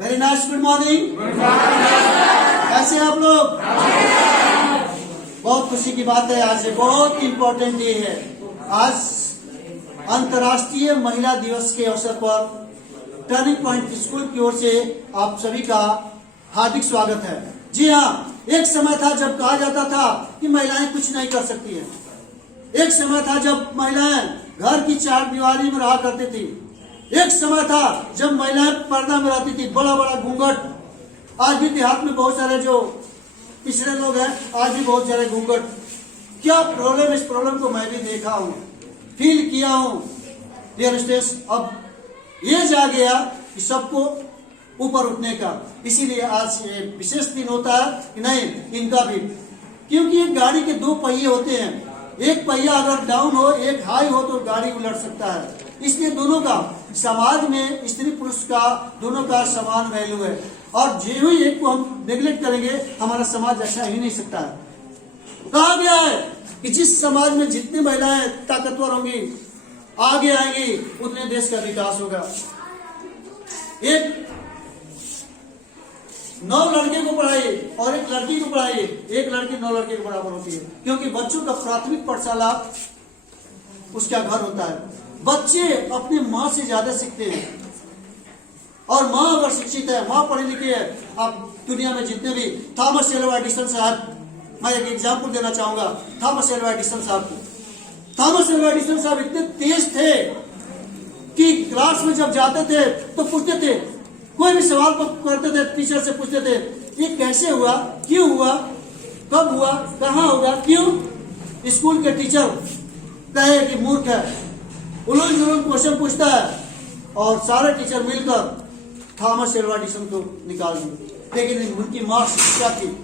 Very nice, good morning. कैसे हैं आप लोग? बहुत खुशी की बात है, आज बहुत इंपॉर्टेंट डे है। आज अंतर्राष्ट्रीय महिला दिवस के अवसर पर टर्निंग पॉइंट स्कूल की ओर से आप सभी का हार्दिक स्वागत है। जी हाँ, एक समय था जब कहा जाता था कि महिलाएं कुछ नहीं कर सकती हैं। एक समय था जब महिलाएं घर की चार दीवारी में रहा करती थी। एक समय था जब महिलाएं पर्दा में रहती थी, बड़ा बड़ा घूंघट। आज भी देहात में बहुत सारे जो पिछड़े लोग हैं, आज भी बहुत सारे घूंघट। क्या प्रॉब्लम, इस प्रॉब्लम को मैं भी देखा हूँ, फील किया हूँ। डियर स्टूडेंट्स, अब ये जा गया कि सबको ऊपर उठने का, इसीलिए आज ये विशेष दिन होता है कि नहीं इनका भी, क्योंकि एक गाड़ी के दो पहिए होते हैं। एक पहिया अगर डाउन हो, एक हाई हो तो गाड़ी उलट सकता है। इसलिए दोनों का समाज में स्त्री पुरुष का दोनों का समान वैल्यू है, और जो ही एक को हम नेग्लेक्ट करेंगे हमारा समाज अच्छा ही नहीं सकता है। कहा गया है कि जिस समाज में जितनी महिलाएं ताकतवर होंगी, आगे आएंगी, उतने देश का विकास होगा। एक 9 लड़के को पढ़ाइए और एक लड़की को पढ़ाइए, एक लड़की 9 लड़के के बराबर होती है, क्योंकि बच्चों का प्राथमिक पाठशाला उसका घर होता है। बच्चे अपने माँ से ज्यादा सीखते हैं, और माँ अगर शिक्षित है, माँ पढ़ी लिखी है, आप दुनिया में जितने भी थॉमस एल्वा एडिसन साहब, मैं एक एग्जाम्पल देना चाहूंगा थॉमस एल्वा एडिसन साहब को। थॉमस एल्वा एडिसन साहब इतने तेज थे कि क्लास में जब जाते थे तो पूछते थे, कोई भी सवाल करते थे, टीचर से पूछते थे ये कैसे हुआ, क्यों हुआ, कब हुआ, कहाँ होगा, क्यों। स्कूल के टीचर कहे कि मूर्ख है, उलझ जुलझ क्वेश्चन पूछता है, और सारे टीचर मिलकर थॉमस एल्वा एडिसन को निकाल दिए। लेकिन उनकी माँ शिक्षिका थी,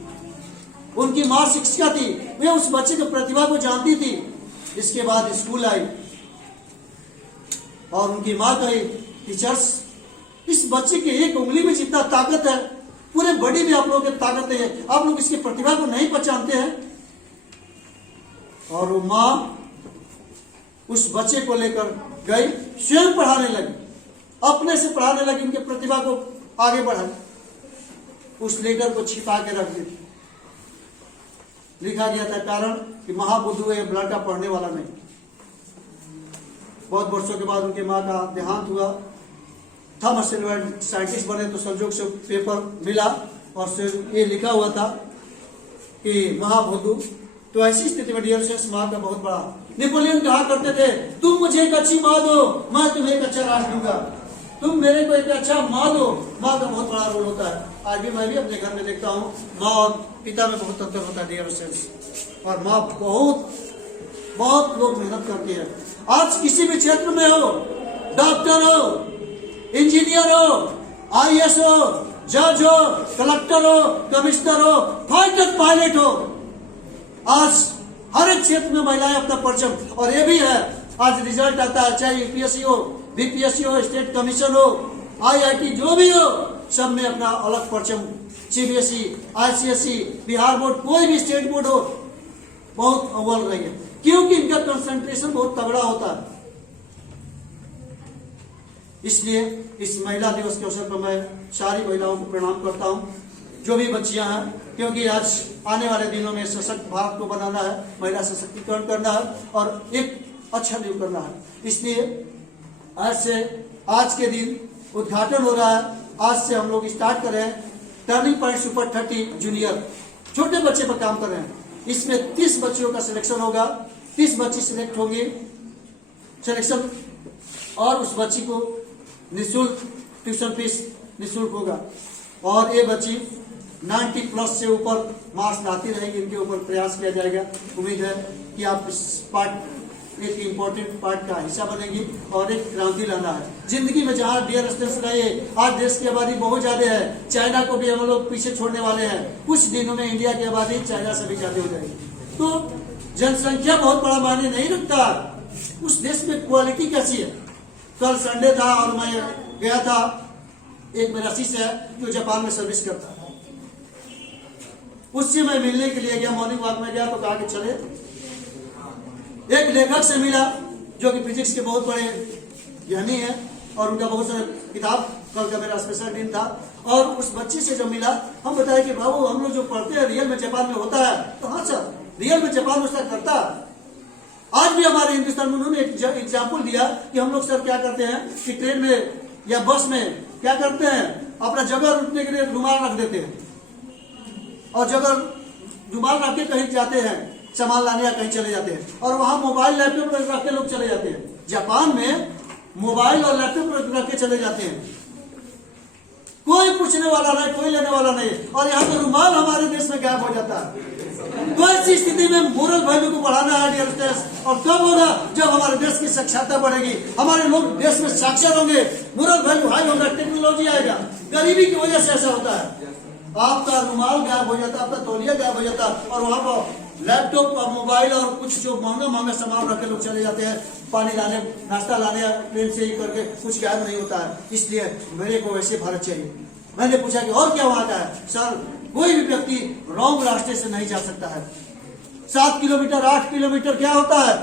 उनकी माँ शिक्षिका थी, वे उस बच्चे की प्रतिभा को जानती थी। इसके बाद स्कूल आई और उनकी माँ कही, टीचर्स इस बच्चे के एक उंगली में जितना ताकत है, पूरे बॉडी में आप लोगों की ताकत है, आप लोग इसकी प्रतिभा को नहीं पहचानते हैं। और वो माँ उस बच्चे को लेकर गई, स्वयं पढ़ाने लगी, अपने से पढ़ाने लगी, उनके प्रतिभा को आगे बढ़ाई। उस लेटर को छिपा के रख दी। लिखा गया था कारण कि महाबुद्धू ये लड़का पढ़ने वाला नहीं। बहुत वर्षों के बाद उनके माँ का देहांत हुआ। थॉमस एल्वा साइंटिस्ट बने तो संजोग से पेपर मिला और ये लिखा हुआ था कि महाबुद्धू। तो ऐसी स्थिति में डियर स्टूडेंट्स, माँ का बहुत बड़ा। नेपोलियन कहा करते थे, तुम मुझे एक अच्छी माँ दो, मैं तुम्हें एक अच्छा राष्ट्र दूंगा। तुम मेरे को एक अच्छा माँ दो। माँ का बहुत बड़ा रोल होता है। आज भी मैं भी अपने घर में देखता हूँ, माँ और पिता में बहुत अंतर होता है डियर स्टूडेंट्स। और माँ बहुत लोग मेहनत करती है। आज किसी भी क्षेत्र में हो, डॉक्टर हो, इंजीनियर हो, IAS हो, जज हो, कलेक्टर हो, कमिश्नर हो, फाइटर पायलट हो, आज हर एक क्षेत्र में महिलाएं अपना परचम। और ये भी है, आज रिजल्ट आता है, चाहे UPSC हो, BPSC हो, स्टेट कमीशन हो, IIT जो भी हो, सब में अपना अलग परचम। CBSE, ICSE, बिहार बोर्ड, कोई भी स्टेट बोर्ड हो, बहुत अव्वल रही है, क्योंकि इनका कंसंट्रेशन बहुत तगड़ा होता है। इसलिए इस महिला दिवस के अवसर पर मैं सारी महिलाओं को प्रणाम करता हूँ, जो भी बच्चियां हैं, क्योंकि आज आने वाले दिनों में सशक्त भारत को बनाना है, महिला सशक्तिकरण करना है और एक अच्छा न्यू करना है। इसलिए आज के दिन उद्घाटन हो रहा है। आज से हम लोग स्टार्ट कर रहे हैं टर्निंग पॉइंट सुपर 30 जूनियर, छोटे बच्चे पर काम कर रहे हैं। इसमें 30 बच्चों का सिलेक्शन होगा, 30 बच्चे सिलेक्ट होंगे, सिलेक्शन, और उस बच्ची को निःशुल्क ट्यूशन फीस निःशुल्क होगा। और ये बच्ची 90+ से ऊपर मार्क्स लाती रहेगी, इनके ऊपर प्रयास किया जाएगा। उम्मीद है कि आप इस एक इम्पोर्टेंट पार्ट का हिस्सा बनेंगी और एक क्रांति लाना है जिंदगी में। जहाँ डियर स्टूडेंट्स रहिए, आज देश की आबादी बहुत ज्यादा है, चाइना को भी हम लोग पीछे छोड़ने वाले हैं। कुछ दिनों में इंडिया की आबादी चाइना से भी ज्यादा हो जाएगी। तो जनसंख्या बहुत बड़ा मायने नहीं रखता, उस देश में क्वालिटी कैसी है। कल संडे था और मैं गया था, एक मेरा शिष्य है जो जापान में सर्विस करता है, उससे मैं मिलने के लिए गया, मॉर्निंग वॉक में गया तो कहा कि चले। एक लेखक से मिला जो कि फिजिक्स के बहुत बड़े ज्ञानी है, और उनका बहुत सारा किताब, कल का मेरा स्पेशल दिन था। और उस बच्चे से जब मिला, हम बताया कि बाबू हम लोग जो पढ़ते हैं रियल में जापान में होता है, तो हाँ सर रियल में जापान उसका करता है। आज भी हमारे हिंदुस्तान में उन्होंने एक एग्जाम्पल दिया कि हम लोग सर क्या करते हैं कि ट्रेन में या बस में क्या करते हैं, अपना जगह रुकने के लिए रुमाल रख देते हैं, और जगह रुमाल रख के कहीं जाते हैं सामान लाने या कहीं चले जाते हैं, और वहां मोबाइल लैपटॉप रख के लोग चले जाते हैं। जापान में मोबाइल और लैपटॉप रख के चले जाते हैं, कोई पूछने वाला नहीं, कोई लेने वाला नहीं। और यहाँ तो रुमाल हमारे देश में गायब हो जाता है। तो ऐसी स्थिति में मोरल वैल्यू को बढ़ाना है डियर स्टूडेंट्स। और कब होगा, जब हमारे देश की साक्षरता बढ़ेगी, हमारे लोग देश में साक्षर होंगे, मोरल वैल्यू हाई होगा, टेक्नोलॉजी आएगा। गरीबी की वजह से ऐसा होता है, आपका रुमाल गायब हो जाता है, आपका तौलिया गायब हो जाता है, और वहां पर लैपटॉप और मोबाइल और कुछ जो महंगा महंगा सामान रख के लोग चले जाते हैं, पानी लाने, नाश्ता लाने, ट्रेन से ही करके कुछ गायब नहीं होता है। इसलिए मेरे को वैसे भारत चाहिए। मैंने पूछा कि और क्या वहां का है? सर कोई भी व्यक्ति रॉन्ग रास्ते से नहीं जा सकता है। 7 किलोमीटर 8 किलोमीटर क्या होता है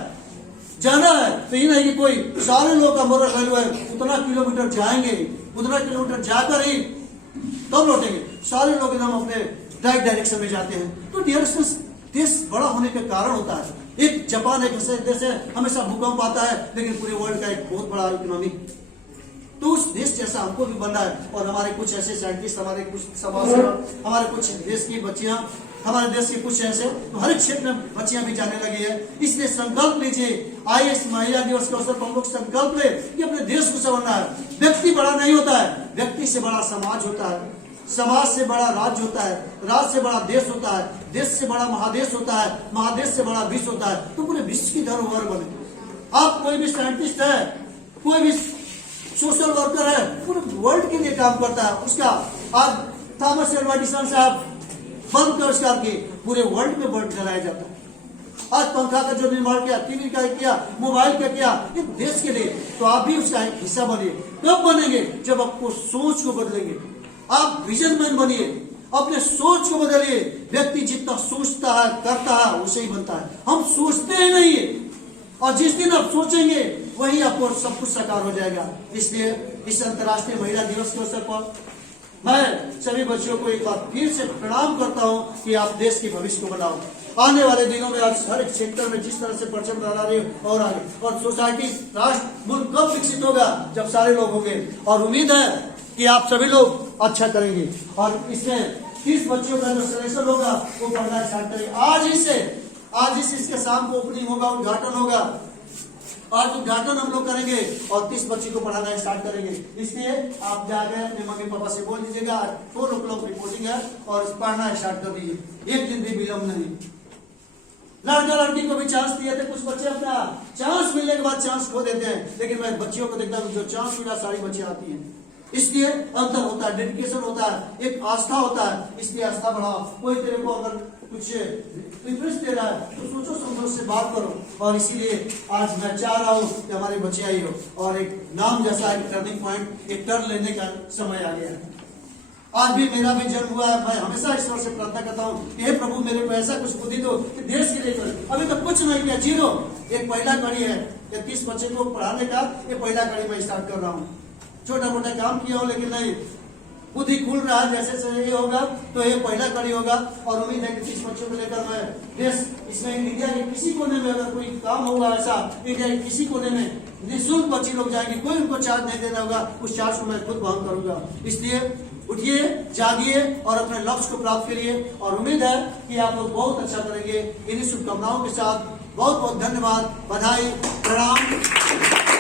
जाना है, तो ये नहीं कि कोई सारे लोग का मोरल वैल्यू है उतना किलोमीटर जाएंगे, उतना किलोमीटर जाकर ही तब लौटेंगे। सारे लोग एकदम अपने राइट डायरेक्शन में जाते हैं। तो डियर स्टूडेंट्स, देश बड़ा होने का कारण होता है। एक जापान एक ऐसा देश है, हमेशा भूकंप आता है, लेकिन पूरे वर्ल्ड का एक बहुत बड़ा इकोनॉमिक, तो उस देश जैसा हमको भी बनना है। और हमारे कुछ ऐसे साइंटिस्ट, हमारे कुछ समाजसेवक, हमारे कुछ देश की बच्चियां, हमारे देश के कुछ ऐसे तो हर एक क्षेत्र में बच्चियां भी जाने लगी है। इसलिए संकल्प लीजिए, आइए इस महिला दिवस के अवसर पर हम लोग संकल्प ले कि अपने देश को संभालना है। व्यक्ति बड़ा नहीं होता है, व्यक्ति से बड़ा समाज होता है, समाज से बड़ा राज्य होता है, राज्य से बड़ा देश होता है, देश से बड़ा महादेश होता है, महादेश से बड़ा विश्व होता है। तो पूरे विश्व की धरोहर बने। आप कोई भी साइंटिस्ट है, कोई भी सोशल वर्कर है, पूरे वर्ल्ड के लिए काम करता है। उसका आज थॉमस एल्वा एडिसन साहब बल्ब के आविष्कार किए, पूरे वर्ल्ड में बल्ब जलाया जाता है। आज पंखा का जो निर्माण किया, टीवी का किया, मोबाइल का किया, ये देश के लिए। तो आप भी उसका एक हिस्सा बनिए। कब बनेंगे? जब आपको सोच को बदलेंगे। आप विजन मैन बनिए, अपने सोच को बदलिए। व्यक्ति जितना सोचता है करता है उसे ही बनता है। हम सोचते ही नहीं है, और जिस दिन आप सोचेंगे वही आपको सब कुछ साकार हो जाएगा। इसलिए इस अंतर्राष्ट्रीय महिला दिवस के अवसर पर मैं सभी बच्चियों को एक बार फिर से प्रणाम करता हूं कि आप देश के भविष्य को बनाओ। आने वाले दिनों में आज हर एक क्षेत्र में जिस तरह से परचम लहरा रही है और आगे, और सोसाइटी, राष्ट्र, मुल्क कब विकसित होगा? जब सारे लोग होंगे। और उम्मीद है कि आप सभी लोग अच्छा करेंगे। और इसमें 30 बच्चियों का जो सिलेक्शन होगा वो पढ़ना स्टार्ट करेंगे आज ही से इसके शाम को ओपनिंग होगा, उद्घाटन होगा। आज उद्घाटन हम लोग करेंगे और 30 बच्ची को पढ़ाना स्टार्ट करेंगे। इसलिए आप जाकर अपने मम्मी पापा से बोल दीजिएगा 4 o'clock रिपोर्टिंग है और पढ़ना स्टार्ट कर दीजिए, एक दिन भी विलम्ब नहीं। लड़का लड़की को भी चांस दिए थे, कुछ बच्चे अपना चांस मिलने के बाद चांस खो देते हैं, लेकिन मैं बच्चियों को देखता हूँ जो चांस मिला सारी बच्चियां आती हैं। इसलिए अंतर होता है, डेडिकेशन होता है, एक आस्था होता है। इसलिए आस्था बढ़ाओ। कोई तेरे को अगर कुछ प्रेफरेंस दे रहा है तो सोचो समझो उससे बात करो। और इसीलिए आज मैं चाह रहा हूँ कि हमारी बच्चियां आई हो और एक नाम जैसा एक टर्निंग पॉइंट, एक टर्न लेने का समय आ गया है। आज भी मेरा भी जन्म हुआ है। मैं हमेशा ईश्वर से प्रार्थना करता हूँ कि हे प्रभु मेरे को ऐसा कुछ बुद्धि दो कि देश के लिए करो। अभी तो कुछ नहीं किया, जीरो। एक पहला कड़ी है 30 बच्चे को पढ़ाने का, ये पहला कड़ी मैं स्टार्ट कर रहा हूँ। छोटा मोटा काम किया हो लेकिन नहीं, बुद्धि खुल रहा है। जैसे से ये होगा तो ये पहला कड़ी होगा। और उम्मीद है कि 30 बच्चों को लेकर मैं देश, इसमें इंडिया के किसी कोने में अगर कोई काम होगा ऐसा, इंडिया के किसी कोने में निःशुल्क बच्चे लोग जाएंगे, कोई उनको चार्ज नहीं देना होगा, उस चार्ज को मैं खुद वहन करूंगा। इसलिए उठिए, जागिए और अपने लक्ष्य को प्राप्त करिए। और उम्मीद है कि आप लोग बहुत अच्छा करेंगे। इन्हीं शुभकामनाओं के साथ बहुत बहुत धन्यवाद, बधाई, प्रणाम।